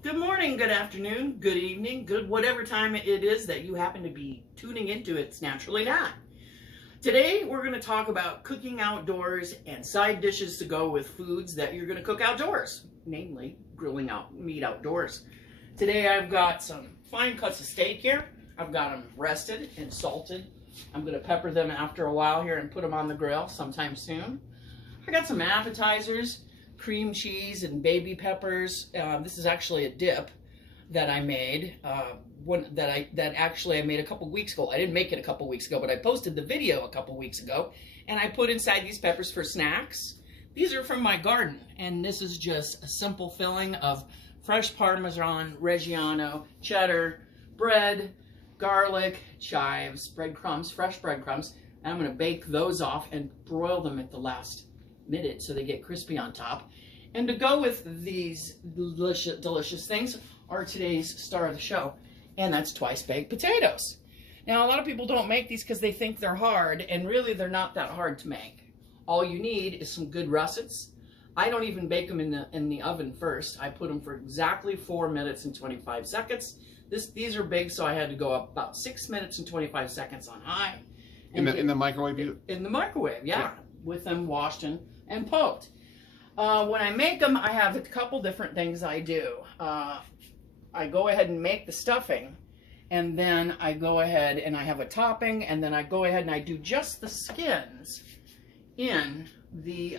Good morning, good afternoon, good evening, good whatever time it is that you happen to be tuning into It's Naturally Not. Today we're going to talk about cooking outdoors and side dishes to go with foods that you're going to cook outdoors, namely grilling out meat outdoors. Today I've got some fine cuts of steak here. I've got them rested and salted. I'm going to pepper them after a while here and put them on the grill sometime soon. I got some appetizers. Cream cheese and baby peppers. This is actually a dip that I made. That actually I made a couple weeks ago. I didn't make it a couple weeks ago, but I posted the video a couple weeks ago, and I put inside these peppers for snacks. These are from my garden, and this is just a simple filling of fresh Parmesan, Reggiano, cheddar, bread, garlic, chives, breadcrumbs, fresh breadcrumbs. And I'm going to bake those off and broil them at the last minute so they get crispy on top. And to go with these delicious things are today's star of the show, and that's twice baked potatoes. Now, a lot of people don't make these because they think they're hard, and really they're not that hard to make. All you need is some good russets. I don't even bake them in the oven first. I put them for exactly 4 minutes and 25 seconds. These are big, so I had to go up about 6 minutes and 25 seconds on high. And in the microwave? In the microwave, yeah. With them washed and poked. When I make them, I have a couple different things I do. I go ahead and make the stuffing, and then I go ahead and I have a topping, and then I go ahead and I do just the skins in the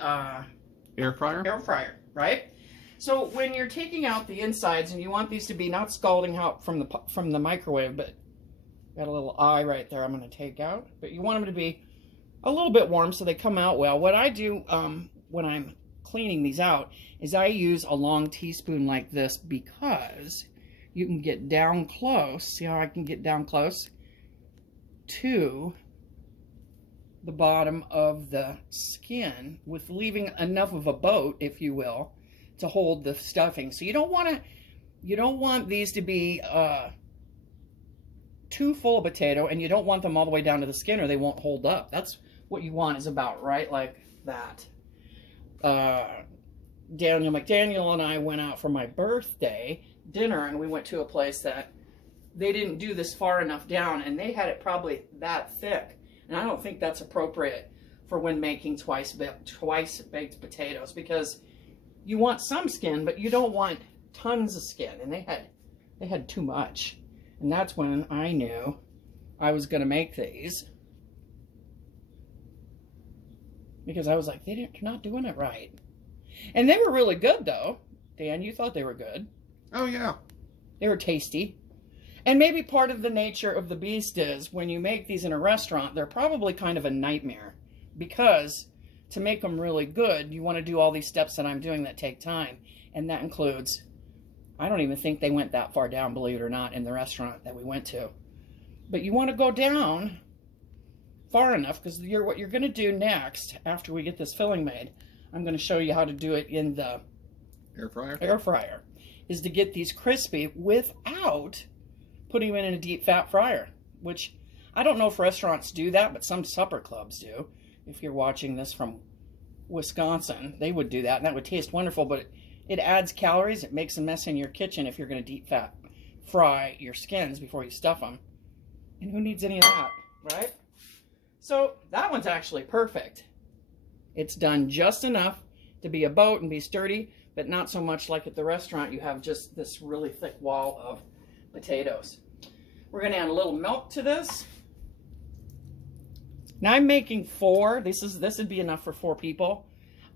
air fryer? Air fryer, right? So when you're taking out the insides, and you want these to be not scalding out from the microwave, but got a little eye right there I'm going to take out, but you want them to be a little bit warm so they come out well. What I do when I'm cleaning these out is I use a long teaspoon like this because you can get down close. See how I can get down close to the bottom of the skin with leaving enough of a boat, if you will, to hold the stuffing. So you don't want these to be too full of potato, and you don't want them all the way down to the skin or they won't hold up. That's what you want is about right like that. Daniel McDaniel and I went out for my birthday dinner, and we went to a place that they didn't do this far enough down, and they had it probably that thick. And I don't think that's appropriate for when making twice baked potatoes, because you want some skin, but you don't want tons of skin. And they had too much. And that's when I knew I was going to make these, because I was like, they're not doing it right. And they were really good, though. Dan, you thought they were good. Oh, yeah. They were tasty. And maybe part of the nature of the beast is when you make these in a restaurant, they're probably kind of a nightmare, because to make them really good, you want to do all these steps that I'm doing that take time. And that includes, I don't even think they went that far down, believe it or not, in the restaurant that we went to. But you want to go down far enough, because what you're going to do next, after we get this filling made, I'm going to show you how to do it in the air fryer, is to get these crispy without putting them in a deep fat fryer, which I don't know if restaurants do that, but some supper clubs do. If you're watching this from Wisconsin, they would do that, and that would taste wonderful, but it adds calories. It makes a mess in your kitchen if you're going to deep fat fry your skins before you stuff them. And who needs any of that, right? So that one's actually perfect. It's done just enough to be a boat and be sturdy, but not so much like at the restaurant you have just this really thick wall of potatoes. We're going to add a little milk to this. Now I'm making 4. This would be enough for 4 people.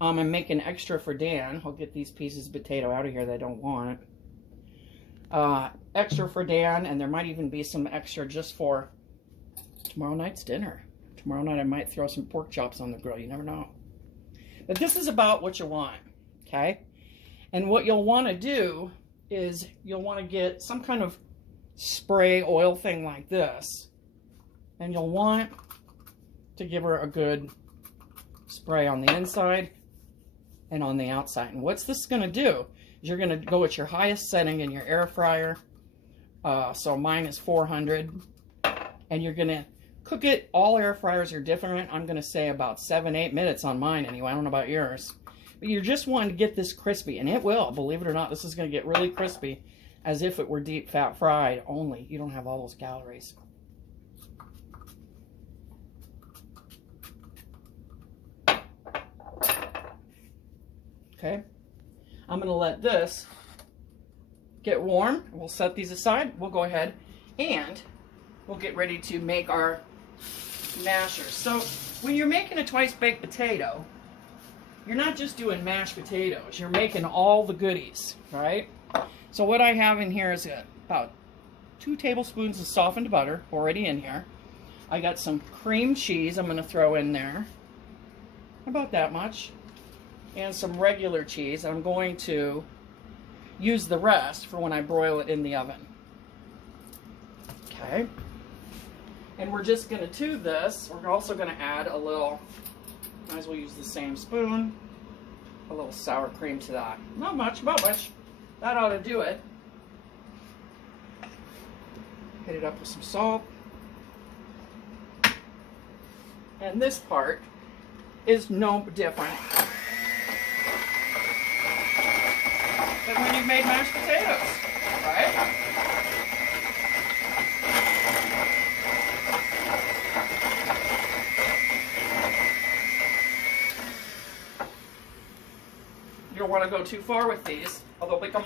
I'm making extra for Dan. I'll get these pieces of potato out of here that I don't want. Extra for Dan, and there might even be some extra just for tomorrow night's dinner. Tomorrow night I might throw some pork chops on the grill. You never know. But this is about what you want, okay? And what you'll want to do is you'll want to get some kind of spray oil thing like this. And you'll want to give her a good spray on the inside and on the outside. And what's this going to do is you're going to go at your highest setting in your air fryer. So mine is 400. And you're going to cook it. All air fryers are different. I'm going to say about 7-8 minutes on mine anyway. I don't know about yours. But you're just wanting to get this crispy, and it will, believe it or not. This is going to get really crispy, as if it were deep fat fried, only you don't have all those calories. Okay, I'm going to let this get warm. We'll set these aside. We'll go ahead and we'll get ready to make our mashers. So when you're making a twice baked potato, you're not just doing mashed potatoes. You're making all the goodies, right? So what I have in here is about 2 tablespoons of softened butter already in here. I got some cream cheese I'm going to throw in there. About that much. And some regular cheese. I'm going to use the rest for when I broil it in the oven. Okay. And we're just going to tube this. We're also going to add a little, might as well use the same spoon, a little sour cream to that. Not much, about much. That ought to do it. Hit it up with some salt. And this part is no different than when you've made mashed potatoes, right? You don't want to go too far with these, although become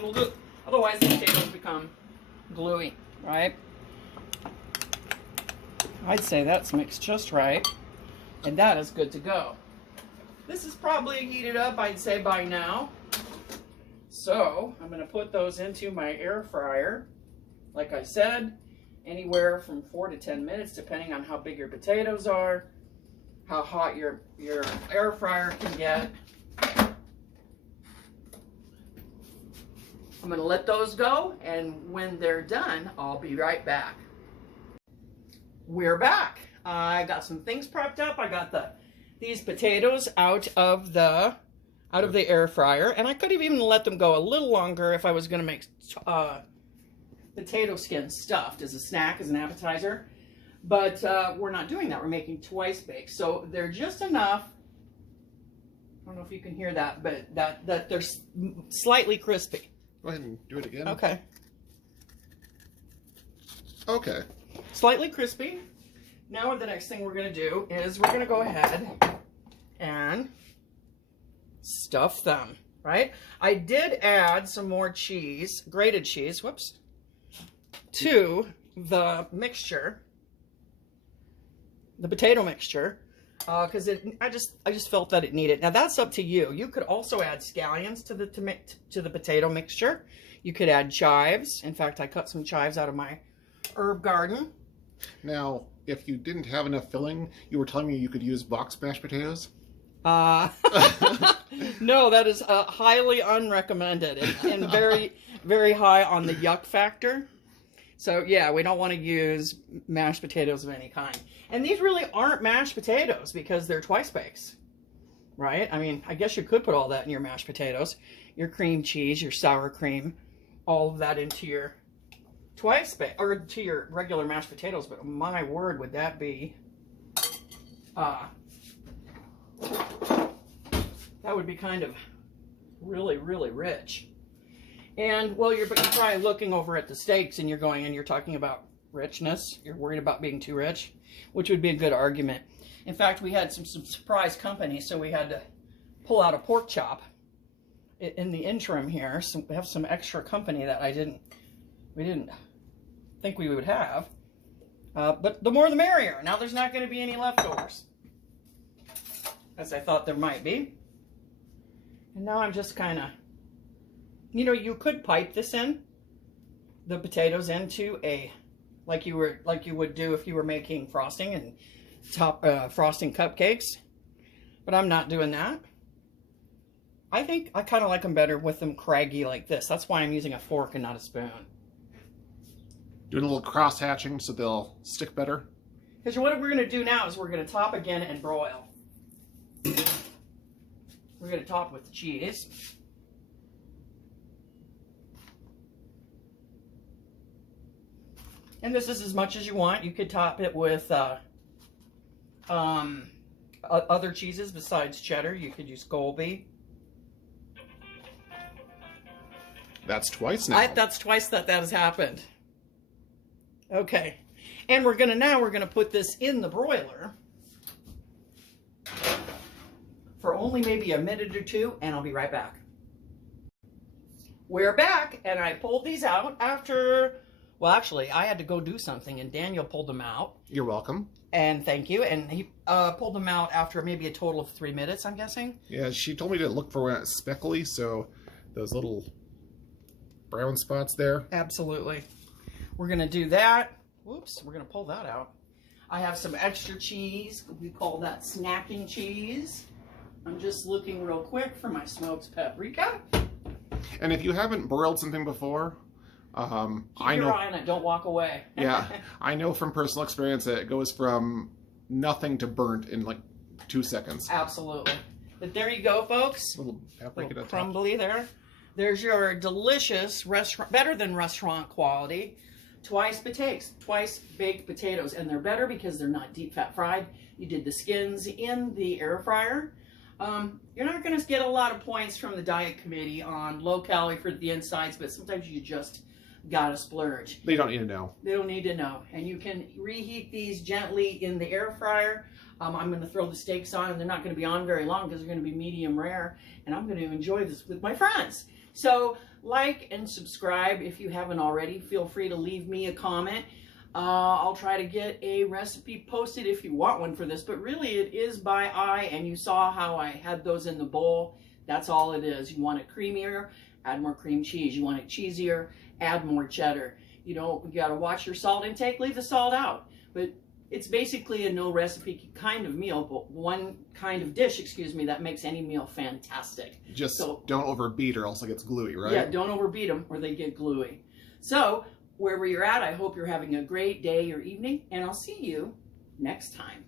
otherwise the potatoes become gluey, right? I'd say that's mixed just right, and that is good to go. This is probably heated up, I'd say, by now. So I'm going to put those into my air fryer. Like I said, anywhere from 4 to 10 minutes, depending on how big your potatoes are, how hot your air fryer can get. I'm going to let those go, and when they're done, I'll be right back. We're back. I got some things prepped up. I got these potatoes out of the air fryer, and I could have even let them go a little longer if I was going to make potato skin stuffed as a snack, as an appetizer. But we're not doing that. We're making twice baked, so they're just enough. I don't know if you can hear that, but that they're slightly crispy. Go ahead and do it again. Okay. Okay. Slightly crispy. Now the next thing we're going to do is we're going to go ahead and stuff them, right? I did add some more cheese, grated cheese, whoops, to the mixture, the potato mixture, because I just felt that it needed. Now that's up to you. You could also add scallions to the potato mixture. You could add chives. In fact, I cut some chives out of my herb garden. Now, if you didn't have enough filling, you were telling me you could use box mashed potatoes? No, that is highly unrecommended and very, very high on the yuck factor. So yeah, we don't want to use mashed potatoes of any kind. And these really aren't mashed potatoes because they're twice bakes, right? I mean, I guess you could put all that in your mashed potatoes, your cream cheese, your sour cream, all of that into your twice bake, or to your regular mashed potatoes. But my word, would that be, that would be kind of really, really rich. And, well, you're probably looking over at the steaks and you're talking about richness. You're worried about being too rich, which would be a good argument. In fact, we had some surprise company, so we had to pull out a pork chop in the interim here. So we have some extra company that we didn't think we would have. But the more the merrier. Now there's not going to be any leftovers, as I thought there might be. And now I'm just kind of, you know, you could pipe this in, the potatoes into like you would do if you were making frosting and frosting cupcakes. But I'm not doing that. I think I kind of like them better with them craggy like this. That's why I'm using a fork and not a spoon. Doing a little cross hatching so they'll stick better. Because what we're going to do now is we're going to top again and broil. We're going to top with the cheese. And this is as much as you want. You could top it with other cheeses besides cheddar. You could use Colby. That's twice now. That's twice that has happened. Okay. And we're gonna put this in the broiler for only maybe a minute or two, and I'll be right back. We're back, and I pulled these out after, well, actually, I had to go do something, and Daniel pulled them out. You're welcome. And thank you. And he pulled them out after maybe a total of 3 minutes, I'm guessing. Yeah, she told me to look for when it's speckly, so those little brown spots there. Absolutely. We're going to do that. Whoops, we're going to pull that out. I have some extra cheese. We call that snacking cheese. I'm just looking real quick for my smoked paprika. And if you haven't broiled something before, I know. Keep your eye on it. Don't walk away. Yeah, I know from personal experience that it goes from nothing to burnt in like 2 seconds. Absolutely. But there you go, folks. A little paprika Little at the top. crumbly there. There's your delicious restaurant, better than restaurant quality, twice baked potatoes, and they're better because they're not deep fat fried. You did the skins in the air fryer. You're not going to get a lot of points from the diet committee on low calorie for the insides, but sometimes you just gotta splurge. They don't need to know. They don't need to know. And you can reheat these gently in the air fryer. I'm going to throw the steaks on, and they're not going to be on very long because they're going to be medium rare, and I'm going to enjoy this with my friends. So like and subscribe if you haven't already. Feel free to leave me a comment. I'll try to get a recipe posted if you want one for this, but really it is by eye, and you saw how I had those in the bowl. That's all it is. You want it creamier, add more cream cheese. You want it cheesier, add more cheddar. You got to watch your salt intake, leave the salt out. But it's basically a no recipe kind of meal, but one kind of dish, that makes any meal fantastic. Just don't overbeat or else it gets gluey, right? Yeah, don't overbeat them or they get gluey. So wherever you're at, I hope you're having a great day or evening, and I'll see you next time.